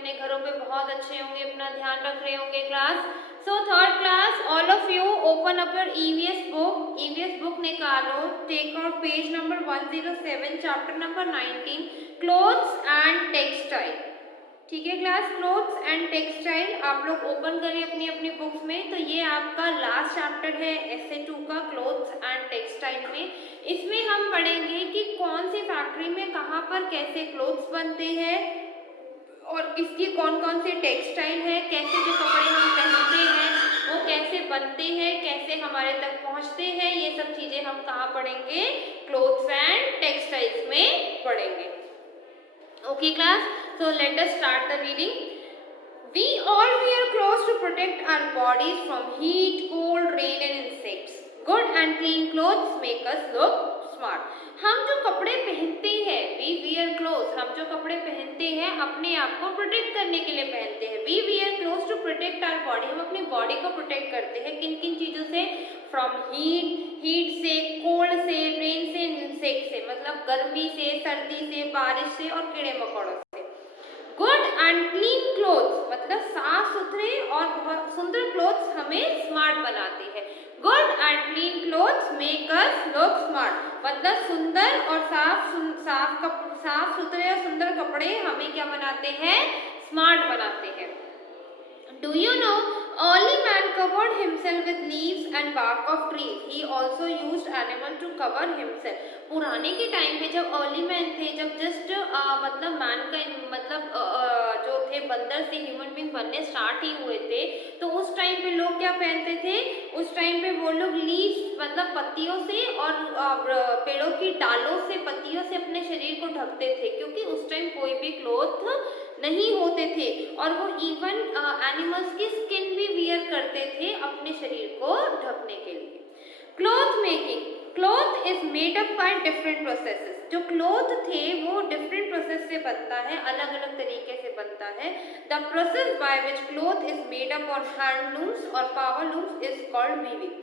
अपने घरों पे बहुत अच्छे होंगे, अपना ध्यान रख रहे होंगे class. So third class, all of you open up your EVS book. EVS book निकालो, take out page number 107, chapter number 19, clothes and textile. ठीक है क्लास, क्लोथ्स एंड टेक्सटाइल आप लोग ओपन करें अपनी अपनी बुक्स में। तो ये आपका लास्ट चैप्टर है एसए 2 का, क्लोथ्स एंड टेक्सटाइल में। इसमें हम पढ़ेंगे कि कौन सी फैक्ट्री में कहाँ पर कैसे क्लोथ्स बनते हैं और इसकी कौन कौन सी टेक्सटाइल है, कैसे जो कपड़े हम पहनते हैं वो कैसे बनते हैं, कैसे हमारे तक पहुँचते हैं, ये सब चीज़ें हम कहाँ पढ़ेंगे, क्लोथ्स एंड टेक्सटाइल्स में पढ़ेंगे। Okay class, so let us start the reading. We all wear clothes to protect our bodies from heat, cold, rain and insects. Good and clean clothes make us look smart. हम जो कपड़े पहनते हैं, we wear clothes, हम जो कपड़े पहनते हैं अपने आप को प्रोटेक्ट करने के लिए पहनते हैं। We wear clothes to protect our body, हम अपनी बॉडी को प्रोटेक्ट करते हैं किन किन चीज़ों से, फ्रॉम हीट से, कोल्ड से, रेन से, इंसेक्ट से, मतलब गर्मी से, सर्दी से, बारिश से और कीड़े मकोड़ों से। गुड एंड क्लीन क्लोथ्स मतलब साफ सुथरे और बहुत सुंदर क्लोथ्स हमें स्मार्ट बनाते हैं। Good and clean clothes make us look smart मतलब सुंदर और साफ सुथरे और सुंदर कपड़े हमें क्या बनाते हैं, स्मार्ट बनाते हैं। Do you know early man covered himself with leaves and bark of trees. He also used animal to cover himself. पुराने के टाइम पे जब अर्ली मैन थे, जब जस्ट मतलब मैन का मतलब जो थे बंदर से ह्यूमन बीइंग बनने स्टार्ट ही हुए थे, तो उस टाइम पे लोग क्या पहनते थे, उस टाइम पे वो लोग लीव्स मतलब पत्तियों से और पेड़ों की डालों से, पत्तियों से अपने शरीर को ढकते थे, क्योंकि उस टाइम कोई भी क्लॉथ नहीं होते थे और वो इवन एनिमल्स की स्किन भी वियर करते थे अपने शरीर को ढकने के लिए। Cloth making, cloth is made up by different processes. जो क्लॉथ थे वो डिफरेंट प्रोसेस से बनता है, अलग अलग तरीके से बनता है। The process by which cloth is made up on handlooms और power looms is called weaving.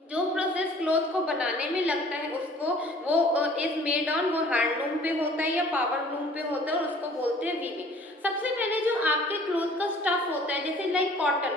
जो प्रोसेस क्लॉथ को बनाने में लगता है उसको वो इज मेड ऑन, वो हैंडलूम पे होता है या पावर लूम पे होता है और उसको बोलते हैं वीविंग। सबसे पहले जो आपके क्लॉथ का स्टफ होता है, जैसे लाइक कॉटन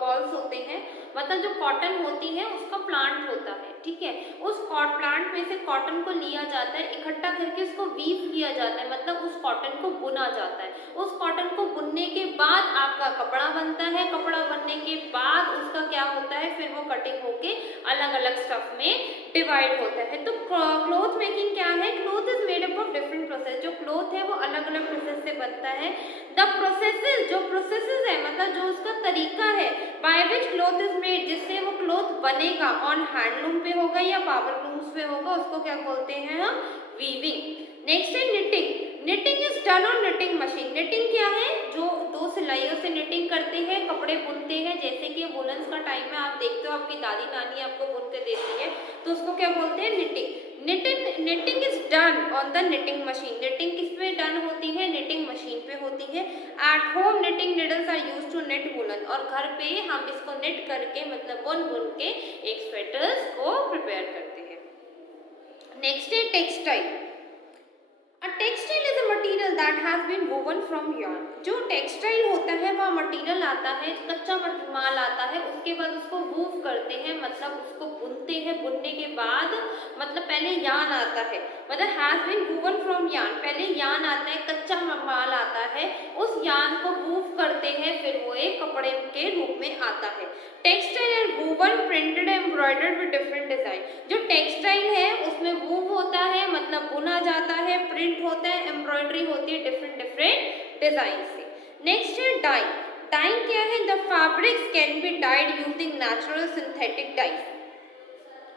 बॉल्स होते हैं, मतलब जो कॉटन होती है उसका प्लांट होता है, ठीक है। उस प्लांट में से कॉटन को लिया जाता है, इकट्ठा करके उसको वीव किया जाता है, मतलब उस कॉटन को बुना जाता है। उस कॉटन को बुनने के बाद आपका कपड़ा बनता है, कपड़ा बनने के बाद उसका क्या होता है, फिर वो कटिंग होके अलग अलग स्टफ में डिवाइड होता है। तो क्लॉथ मेकिंग क्या है, cloth is made up of different process. जो क्लॉथ है वो अलग अलग प्रोसेस से बनता है। द प्रोसेसेस, जो प्रोसेसेस है मतलब जो उसका तरीका है, bye which cloth is made, जिससे वो क्लॉथ बनेगा, ऑन हैंडलूम पे होगा या पावर लूम्स पे होगा, उसको क्या बोलते हैं हम, वीविंग। नेक्स्ट है knitting. Knitting is done on knitting machine. Knitting क्या है, जो दो सिलाइयों से निटिंग करते हैं, कपड़े बुनते हैं, जैसे कि वुलन्स का टाइम में आप देखते हो आपकी दादी नानी आपको बुन के देती है, तो उसको क्या बोलते हैं, knitting. Knitting is done on the knitting machine. Knitting किस पे डन होती है, निटिंग मशीन पे होती है। At home knitting needles are used to knit woollen, और घर पे हम इसको निट करके मतलब बुन के एक स्वेटर्स को प्रिपेयर करते हैं। नेक्स्ट है textile. A textile is a material that has been woven from yarn. जो टेक्सटाइल होता है वह मटेरियल आता है, कच्चा माल आता है, उसके बाद उसको वूव करते हैं, मतलब उसको बुनते हैं। बुनने के बाद मतलब पहले यार्न आता है, मतलब has been woven from yarn, पहले यार्न आता है, कच्चा माल आता है, उस यार्न को वूव करते हैं, फिर वो एक कपड़े के रूप में आता है। Textile and woven printed embroidered with different design. जो टेक्सटाइल है उसमें वूव होता है मतलब बुना जाता है, प्रिंट होता है, एम्ब्रॉयडरी होती है डिफरेंट डिफरेंट डिजाइन से। नेक्स्ट है डाई। डाइंग क्या है, the fabrics can be died using natural synthetic die.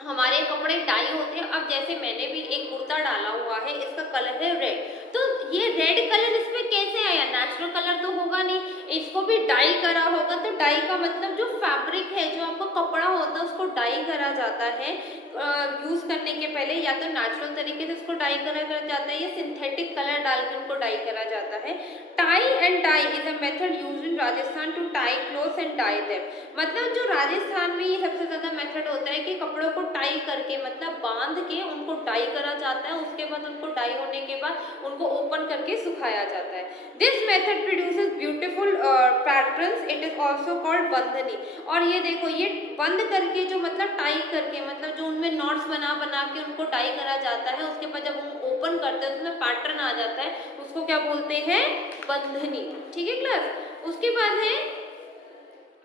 हमारे कपड़े डाई होते हैं। अब जैसे मैंने भी एक कुर्ता डाला हुआ है, इसका कलर है रेड, तो ये रेड कलर इस पे कैसे आया, नेचुरल कलर तो होगा नहीं, इसको भी डाई करा होगा। तो डाई का मतलब जो फैब्रिक है, जो आपका कपड़ा होता है उसको डाई करा जाता है यूज करने के पहले, या तो नेचुरल तरीके से उसको डाई करा जाता है या सिंथेटिक कलर डाल के उनको डाई करा जाता है। Tie and dye is a method used in Rajasthan to tie clothes and dye them. मतलब जो राजस्थान में ये सबसे ज्यादा मेथड होता है कि कपड़ों को टाई करके मतलब बांध के उनको डाई करा जाता है, उसके बाद उनको डाई होने के बाद उनको ओपन करके सुखाया जाता है। This method produces beautiful patterns, it is also called bandhani. और ये देखो ये बंद करके जो मतलब टाई करके मतलब जो उनमें नॉट्स बना बना के उनको टाई करा जाता है, उसके बाद जब उनको ओपन करते हैं उसमें पैटर्न आ जाता है, उसको क्या बोलते हैं, बंधनी। ठीक है क्लास। उसके बाद है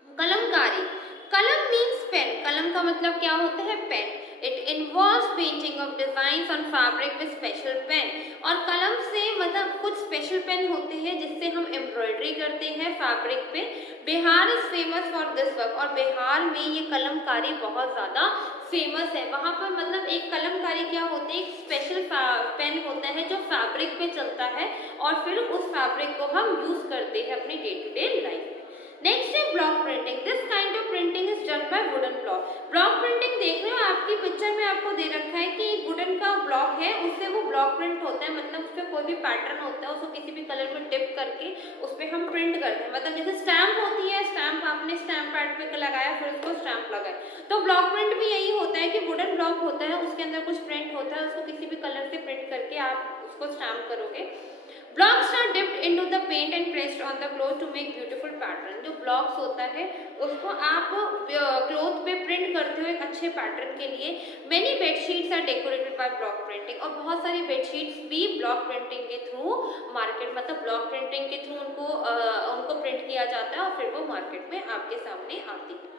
कलमकारी। कलम मीन्स पेन, कलम का मतलब क्या होता है, pen. It involves painting of design on fabric with special pen. और कलम से मतलब कुछ स्पेशल पेन होते हैं जिससे हम एम्ब्रॉयडरी करते हैं फैब्रिक पे। Bihar is famous for this work, और बिहार में ये कलमकारी बहुत ज़्यादा फेमस है। वहाँ पर मतलब एक कलमकारी क्या होते हैं, एक स्पेशल पेन होता है जो फैब्रिक पे चलता है और फिर उस फैब्रिक को हम यूज़ करते हैं अपनी डे टू डे लाइफ में। नेक्स्ट है block printing. This kind of printing is done by wooden block. Block printing देख रहे हो आपकी पिक्चर में आपको दे रखा है कि वुडन का ब्लॉक है, उससे वो ब्लॉक प्रिंट होता है, मतलब उस पर कोई भी पैटर्न होता है उसको किसी भी कलर में डिप करके उस पर हम प्रिंट करते हैं। मतलब जैसे स्टैम्प होती है, स्टैम्प आपने स्टैम्प पैड पे लगाया फिर उसको स्टैम्प लगाया, तो ब्लॉक प्रिंट भी यही होता है कि वुडन ब्लॉक होता है, उसके अंदर कुछ प्रिंट होता है, उसको किसी भी कलर से प्रिंट करके आप उसको स्टैम्प करोगे। Blocks are dipped into the paint and pressed on the cloth to make beautiful pattern. जो ब्लॉक्स होता है उसको आप क्लॉथ पे प्रिंट करते हो एक अच्छे पैटर्न के लिए। Many bedsheets are decorated by block printing, और बहुत सारी बेडशीट्स भी ब्लॉक प्रिंटिंग के थ्रू मार्केट मतलब ब्लॉक प्रिंटिंग के थ्रू उनको प्रिंट किया जाता है और फिर वो मार्केट में आपके सामने आती है।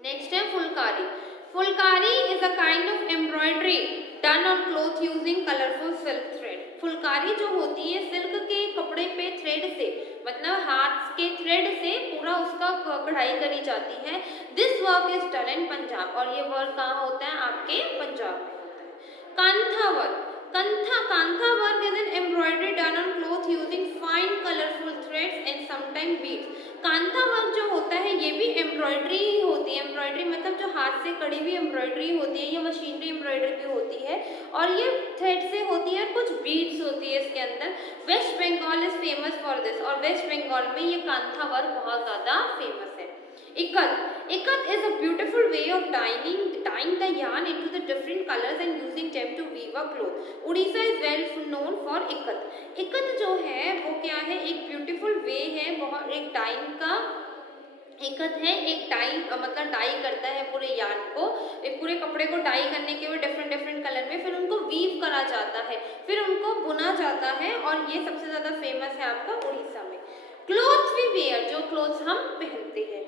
नेक्स्ट है Phulkari. Phulkari is a kind of embroidery done on cloth using colourful silk thread. Phulkari जो होती है सिल्क के कपड़े पे थ्रेड से मतलब हाथ के थ्रेड से पूरा उसका कढ़ाई करी जाती है। This work is done in Punjab, और ये वर्क कहाँ होता है, आपके पंजाब में होता है। Kantha work. Kantha work is an embroidery done on cloth using fine colourful threads and sometime beads. Kantha work जो होता है ये भी एम्ब्रॉयडरी ही होती है। एम्ब्रॉयडरी मतलब जो हाथ से कड़ी हुई एम्ब्रॉयडरी होती है, ये मशीनरी एम्ब्रॉयडरी भी होती है और ये थ्रेड से होती है, कुछ बीड्स होती है इसके अंदर। West Bengal is famous for this, और वेस्ट बंगाल में ये कांथा वर्क बहुत ज़्यादा फेमस है। Ikat. Ikat is a beautiful way of dyeing the yarn into the different colors and using them to weave a cloth. Orissa is well known for ikat. Ikat जो है वो क्या है, एक ब्यूटीफुल वे है, बहुत एक डाइंग का इकत है, एक डाई मतलब डाई करता है पूरे यार्न को, एक पूरे कपड़े को डाई करने के बाद डिफरेंट डिफरेंट कलर में फिर उनको वीव करा जाता है, फिर उनको बुना जाता है, और ये सबसे ज़्यादा फेमस है आपका उड़ीसा में। क्लोथ्स वी वेयर, जो क्लोथ्स हम पहनते हैं।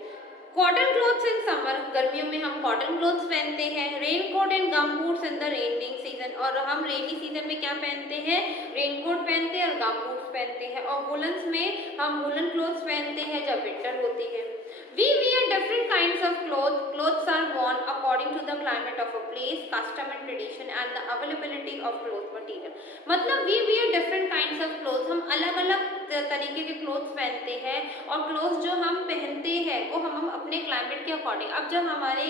कॉटन क्लोथ्स इन समर, गर्मियों में हम कॉटन क्लोथ्स पहनते हैं। Rain coat and gum boots in the raining season, और हम रेनी सीजन में क्या पहनते हैं, रेन कोट पहनते हैं और गम बूट्स पहनते हैं। और वुलन्स में हम वुलन क्लोथ्स पहनते हैं जब विंटर होती है। We wear different kinds of clothes. Clothes are worn according to the climate of a place, custom and tradition, and the availability of cloth material. मतलब we wear different kinds of clothes. हम अलग अलग तरीके के clothes पहनते हैं, और clothes जो हम पहनते हैं वो हम अपने क्लाइमेट के अकॉर्डिंग, अब जब हमारे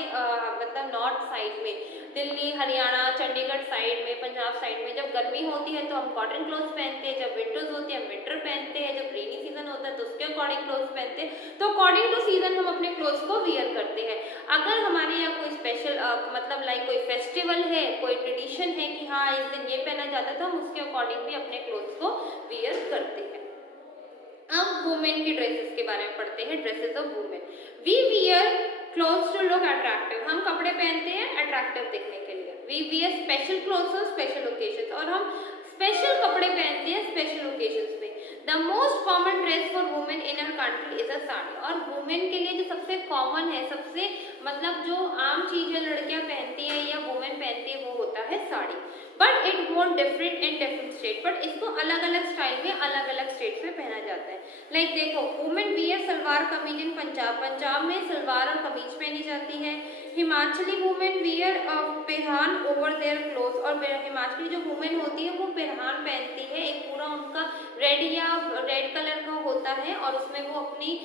मतलब नॉर्थ साइड में दिल्ली, हरियाणा, चंडीगढ़ साइड में, पंजाब साइड में जब गर्मी होती है तो हम कॉटन क्लोथ्स पहनते हैं, जब विंटर्स होती है हम विंटर पहनते हैं, जब रेनी सीजन होता है तो उसके अकॉर्डिंग क्लोथ्स पहनते हैं। तो अकॉर्डिंग टू सीजन हम अपने क्लोथ्स को वियर करते हैं। अगर हमारे यहाँ कोई स्पेशल मतलब लाइक कोई फेस्टिवल है, कोई ट्रेडिशन है कि हाँ इस दिन ये पहना जाता है, तो हम उसके अकॉर्डिंग भी अपने क्लोथ्स को वियर करते हैं। अब वुमेन की ड्रेसेस के बारे में पढ़ते हैं, dresses of women. We wear clothes to look attractive, हम कपड़े पहनते हैं अट्रैक्टिव दिखने के लिए। We wear special clothes on special occasions, और हम स्पेशल कपड़े पहनते हैं स्पेशल ओकेजन्स पे। The most common dress for women in our country is a sari, और वुमेन के लिए जो सबसे कॉमन है, सबसे मतलब जो आम चीज़ है लड़कियां पहनती हैं या वुमेन पहनती है वो होता है sari. But it won't different in different state, but इसको अलग अलग स्टाइल में अलग अलग स्टेट्स में पहना जाता है। लाइक देखो, वुमेन वियर सलवार कमीज इन पंजाब, पंजाब में सलवार और कमीज पहनी जाती है। Himachali women wear pheran over their cloth, और हिमाचली जो वुमेन होती है वो पिरहान पहनती है, एक पूरा उनका रेड कलर का होता है और उसमें वो अपनी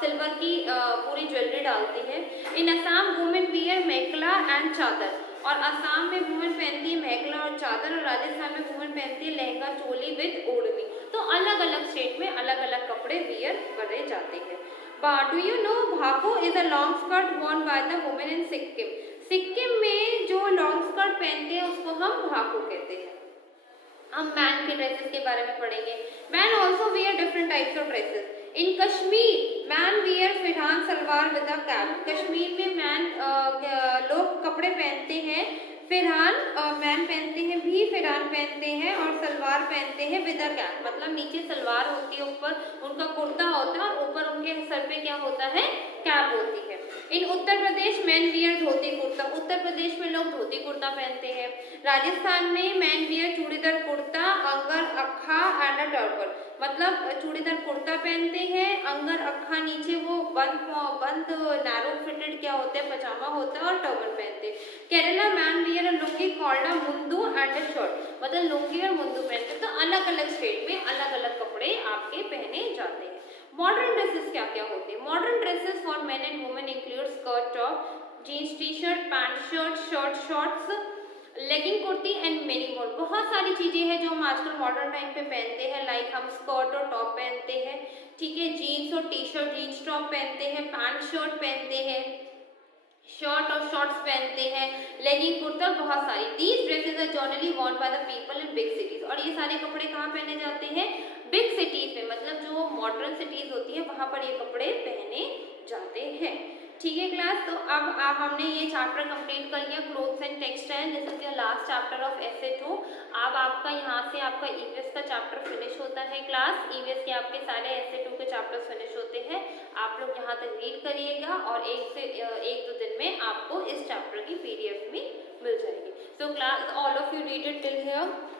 सिल्वर की पूरी ज्वेलरी डालती है। In Assam women wear mekhela and chadar, और असम में वुमेन पहनती है मेखला और चादर, और राजस्थान में वुमेन पहनती है लहंगा चोली विद ओढ़नी। तो अलग अलग स्टेट में अलग अलग कपड़े वियर करे जाते हैं। Do you know bakhu is a long skirt worn by the women in Sikkim. Sikkim में जो लॉन्ग स्कर्ट पहनते हैं उसको हम भाकू कहते हैं। हम मैन के ड्रेसेस के बारे में पढ़ेंगे। Man also wear different types of dresses. In Kashmir man wear pheran salwar with a cap. Kashmir में मैन लोग कपड़े पहनते हैं, फिरहान मैन पहनते हैं भी, फिरहान पहनते हैं और सलवार पहनते हैं विद अ कैप, मतलब नीचे सलवार होती है, ऊपर उनका कुर्ता होता है और ऊपर उनके सर पे क्या होता है, कैप होती है। इन उत्तर प्रदेश मैन वियर धोती कुर्ता। उत्तर प्रदेश में लोग धोती कुर्ता पहनते हैं। राजस्थान में मैन वियर चूड़ीदार कुर्ता, अंगर अखा एंड अ टर्बन, मतलब चूड़ीदार कुर्ता पहनते हैं, अंगर अखा नीचे वो बंद नैरो फिटेड क्या होता है, पजामा होता है और टर्बन पहनते हैं। Kerala man wear a lungi called a mundu and a shirt, मतलब लुंगी और मुंदू पहनते हैं। तो अलग अलग स्टेट में अलग अलग कपड़े आपके पहने जाते हैं। मॉडर्न ड्रेसेस क्या क्या होते हैं? Modern dresses for men and women include skirt top, jeans T shirt, pant shirt, shirt shorts, legging kurti and many more. बहुत सारी चीजें हैं जो हम आजकल मॉडर्न टाइम पे पहनते हैं, लाइक हम स्कर्ट और टॉप पहनते हैं, ठीक है, जीन्स और टी शर्ट, जीन्स टॉप पहनते हैं, पैंट शर्ट पहनते हैं, शर्ट और शॉर्ट्स पहनते हैं, लेगिंग कुर्ता, बहुत सारी। These dresses are generally worn by the people in big cities. और ये सारे कपड़े कहाँ पहने जाते हैं? बिग सिटीज में, मतलब जो मॉडर्न सिटीज होती है वहां पर ये कपड़े पहने जाते हैं। ठीक है क्लास, तो अब आप हमने ये चैप्टर कंप्लीट कर लिया, clothes and textile. This is your last chapter of SA2। अब आपका यहाँ से आपका ईवीएस का चैप्टर फिनिश होता है क्लास। ईवीएस के आपके सारे SA2 के चैप्टर्स फिनिश होते हैं। आप लोग यहाँ तक रीड करिएगा और एक दो दिन में आपको इस चैप्टर की PDF भी मिल जाएगी। So class, all of you read it till here.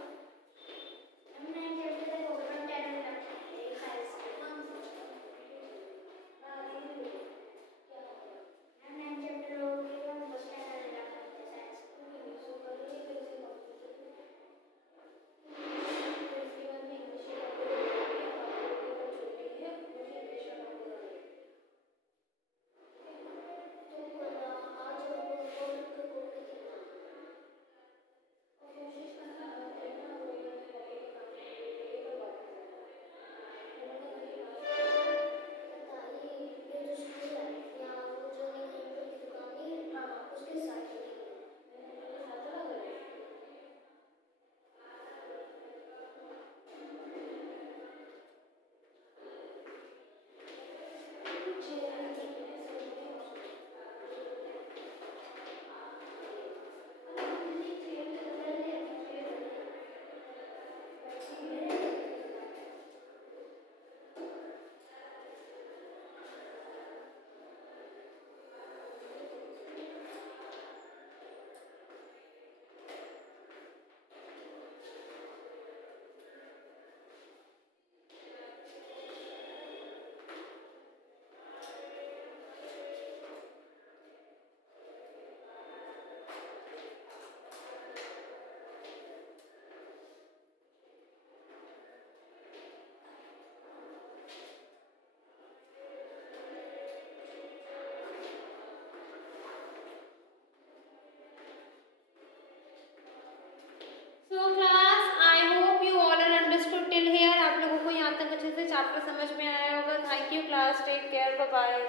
So class, I hope you all are understood till here। आप लोगों को यहाँ तक अच्छे से चैप्टर समझ में आया होगा। Thank you class, take care, bye bye.